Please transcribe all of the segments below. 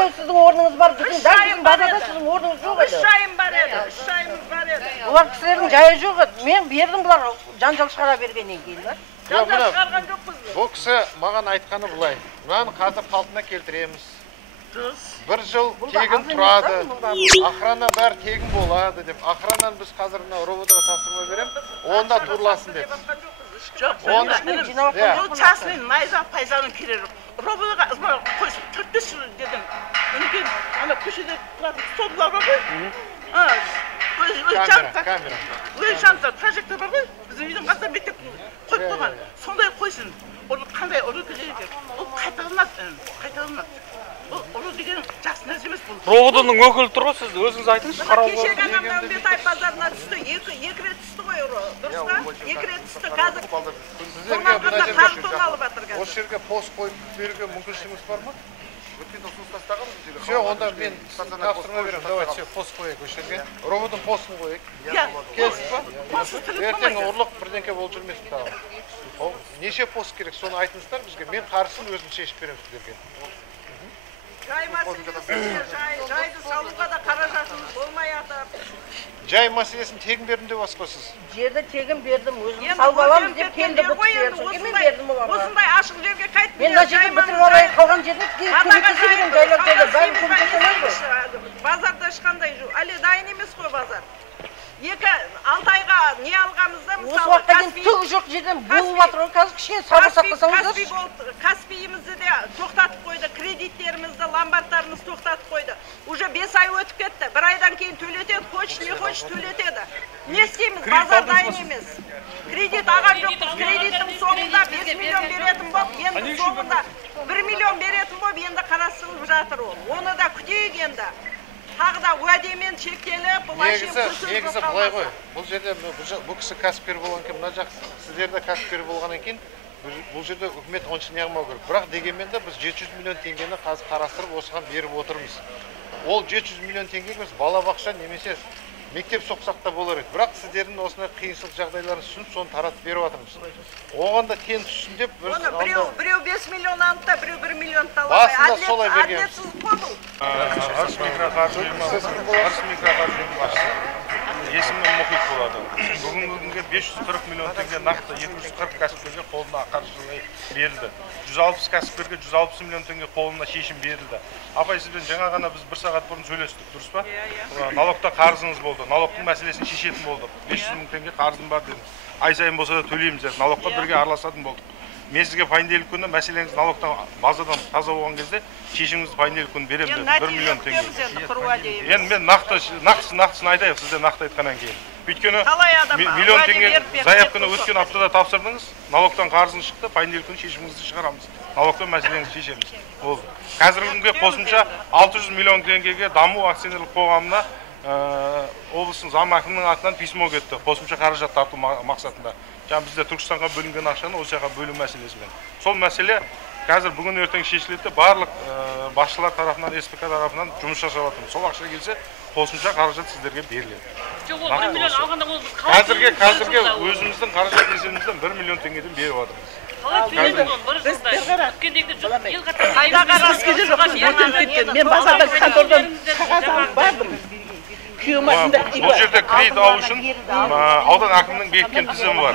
жерде сіздің орныңыз бар, біздің дәл базарда сіздің орныңыз жоқ еді. 3 айым бар еді, 3 айым бар еді. Бұлар кісілердің жайы жоқ еді. Мен бердім бұлар жанжал шығара бергеннен кейін ба? Жанжал шығарған жоқпыз. Бұл кісі маған айтқаны бұлай. Мынаны қазір қалпына келтіреміз. Бір жыл тегін тұрады, охрана бәрі тегін болады деп. Охрананы біз қазір роботаға тапсырма береміз, онда турласын деп. Жоқ, бұл частный найза пайзаның керегі. Роботаға 4-5 жыл дедім. Өнекен, ана көшеде тұратын столдар бар ғой? Камера. Өй жанында прожектор бар ғой? Біздің үйдің қасында мектеп қойып қойған. Сондай қойсын. Ол қандай ұры керек? Ол қайталанады. Ұры деген жақсы нәрсе емес бұл. Роботының өкілі тұр ғой, сіз өзіңіз айтыңыз. Кеше ғана Мәмбетай базарына түсті, 2 рет түсті ғой ұры. Дұрыс па? 2 рет түсті қазір. Тоналғанда қар тоналып жатыр қазір. Осы жерге пост қойып беруге мүмкіншілігіңіз бар ма? Все, онда мен тапсырма беремін. Давайте, все, пост қояйық осы жерге. Роботың постын қояйық. Келсіз ба? Ертең ұрлық бірдеңке болып жүрмесін тағы. Неше пост керек, соны айтыңыздар бізге. Мен қарысын өзім шешіп беремін сіздерге. Жай мәселесі, жайды салуға да қаражатымыз болмай жатыр. Жай мәселесін тегін бердім деп асқосыз. Жерді тегін бердім, өзім салып аламыз деп келді бұл кісілер. Содан бердім оларға. Осындай ашық жерге қайтып мен мына жерде бітіріп алайын, қалған жерде көмектесе беремін, жайлап бәрін көмектесе ғой. Базарда ешқандай жоқ. Әлі дайын емес қой базар. 2-6 айға не алғанымызда мысалы осы уақытта кейін түк жоқ жерден болып жатыр ғой. Қазір кішкене сабыр сақтасаңыздаршы. Каспийімізді де тоқтатып қойды, кредиттерімізді, ломбардтарымызды тоқтатып қойды. Уже 5 ай өтіп кетті. 1 айдан кейін төлетеді, хочешь не хочешь төлетеді. Не істейміз? Базар дайын емес. Кредит алған жоқпыз. Кредиттің соңында 5 миллион беретін болып, енді соңында 1 миллион беретін болып, енді қарастырылып жатыр ол. Оны да күтейік енді. Тағы да уәдемен шектеліп, негізі былай ғой. Бұл жерде бұл кісі кәсіпкер болған екен, мына жақ сіздер де кәсіпкер болғаннан кейін бұл жерде үкімет онша неғылмау керек. Бірақ дегенмен де біз 700 миллион теңгені қазір қарастырып осыған беріп отырмыз. Ол 700 миллион теңге біз балабақша немесе мектеп соқсақ та болар еді. Бірақ сіздердің осындай қиыншылық жағдайларын түсініп, соны таратып беріп жатырмыз. Оған да тең түссін деп біреу 5 миллион алып та, біреу 1 миллион талап. Басында солай берген. Әділетсіз қой бұл. Арыс микроқаржы басшысы. Есімім Мұхит болады. Бүгінгі күнге 540 миллион теңге нақты 240 кәсіпкерге қолына қаржылай берілді. 160 кәсіпкерге 160 миллион теңге қолына шешім берілді. Апай, сізбен жаңа ғана біз 1 сағат бұрын сөйлестік, дұрыс па? Налогта қарызыңыз болды. Налогтың мәселесін шешетін болдық. 500 мың теңге қарызым бар дедіңіз. Ай сайын болса да төлейміз дедік. Налогқа бірге араласатын болдық. Мен сізге понедельник күні мәселеңіз налогтан базадан таза болған кезде шешіміңізді понедельник күні беремін дедім. 1 миллион теңге. Енді мен нақтысын айтайық, сізде нақты айтқаннан кейін. Өйткені миллион теңге заявканы өткен аптада тапсырдыңыз, налогтан қарызың шықты, понедельник күні шешіміңізді шығарамыз. Налогтан мәселеңізді шешеміз. Болды. Қазіргі күнге қосымша 600 миллион теңгеге даму акционерлік қоғамына облыстың зам әкімінің атынан письмо кетті. Қосымша қаражат тарту мақсатында. Жаңа бізде Түркістанға бөлінген ақшаны осы жаққа бөлу мәселесімен. Сол мәселе қазір бүгін ертең шешіледі. Барлық басшылар тарапынан, СПК тарапынан жұмыс жасап жатырмыз. Сол ақша келсе, қосымша қаражат сіздерге беріледі. Қазірге өзіміздің қаражат есебімізден 1 миллион теңгеден беріп жатырмыз. Мен базарда контордан қағаз алып бардым. Бұл жерде кредит алу үшін аудан әкімінің бекіткен тізімі бар.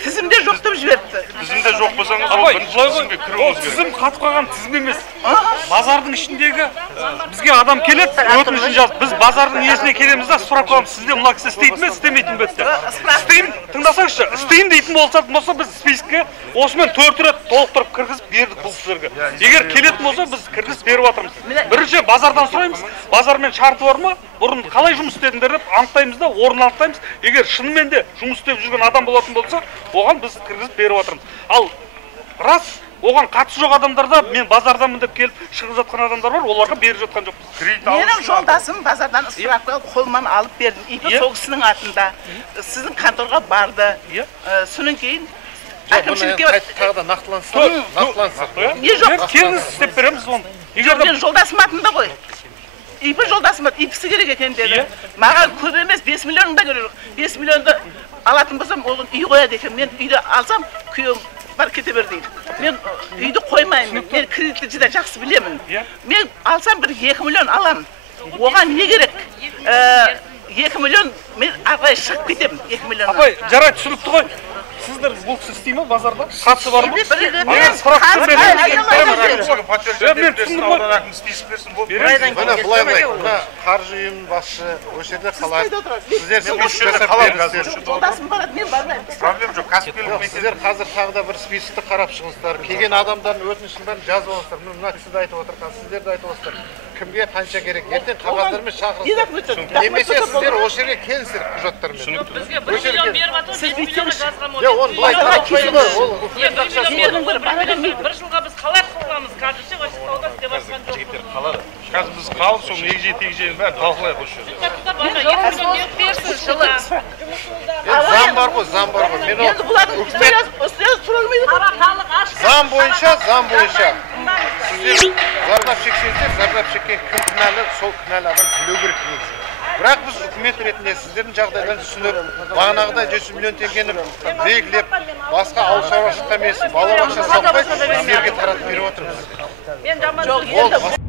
Тізімде жоқ деп жіберіпті. Тізімде жоқ болсаңыз, ол бірінші тізімге кіруіңіз керек. Тізім қатып қойған тізім емес. Базардың ішіндегі бізге адам келеді, өтінішін жазып, біз базардың иесіне келеміз да сұрап қоямыз, сізде мына кісі істейді ме, істемейтін бе деп. Істеймін, тыңдасаңызшы, істеймін дейтін болса біз спискіге осымен 4 рет толықтырып кіргізіп бердік бұл кісілерге. Егер келетін болса біз кіргізіп беріп жатырмыз. Бірінші базардан сұраймыз, базармен шарты бар ма? Бұрын қалай жұмыс істедіңдер деп анықтаймыз да, орын анықтаймыз. Егер шынымен де жұмыс істеп жүрген адам болатын болса, оған біз кіргізіп беріп жатырмыз. Ал рас, оған қатысы жоқ адамдарда мен базарданмын деп келіп шығып жатқан адамдар бар, оларға беріп жатқан жоқпыз. Менің жолдасым базардан ысырап қойып қолынан алып бердім. Екі сол кісінің атында сіздің конторға барды. Содан кейін әкімшілікке тағы да нақтылансın. Не жоқ? Келіңіз істеп береміз оны. Мен жолдасым атында ғой. İpi жолдасым бар, ипісі керек екен деді. Маған көп емес, 5 миллионың да керек. 5 миллионды алатын болсам, оған үй қояды екен. Мен үйді алсам, күйеуім бар кете бер дейді. Мен үйді қоймаймын. Мен кредитті жида жақсы білемін. Мен алсам бір 2 миллион аламын. Оған не керек? 2 миллион мен арқай шығып кетемін 2 миллион. Апай, жарайды, түсінікті ғой. Сіздер бұл кісі істей ма базарда? Қатысы бар ма? Мен Мына былай мына қаржы ұйымының басшысы осы жерде қалады. Сіздер список жасап беріңіздер. жолдасым барады, мен бармаймын. Проблем жоқ, кәсіпкерлік Сіздер қазір тағы да бір списокті қарап шығыңыздар. Келген адамдардың өтінішін бәрін жазып алыңыздар. Мына кісі де айтып отыр, сіздер де айтып отырсыздар. Кімге қанша керек? Ертең қағаздармен шақырыңыздар. Немесе сіздер осы жерге келіңіздер құжаттармен. Бізге 1 миллион беріп жатыр, 5 миллионға жазған ма? Жоқ, оны былай таратпайды ғой. Ол үкімет ақшасы. Бір жылға біз қалай құтыламыз? Қазірше осы сауда істеп жатқан жоқпыз. қазір біз қалып соның егжей-тегжейін бәрін талқылайық осы жерде. 2 миллион беріп берсін жылы. Заң бар ғой, заң бар ғой. Мен Енді бұлардың үстіне тұрылмайды ғой. заң бойынша сіздер зардап шексеңіздер, зардап шеккен кім кінәлі, сол кінәлі адам төлеу керек негізі. Бірақ біз үкімет ретінде сіздердің жағдайларын түсініп, бағанағыдай 100 миллион теңгені белгілеп, басқа ауыл шаруашылыққа емес, балабақша салмай сіздерге таратып беріп отырмыз. Мен жаман Жоқ, енді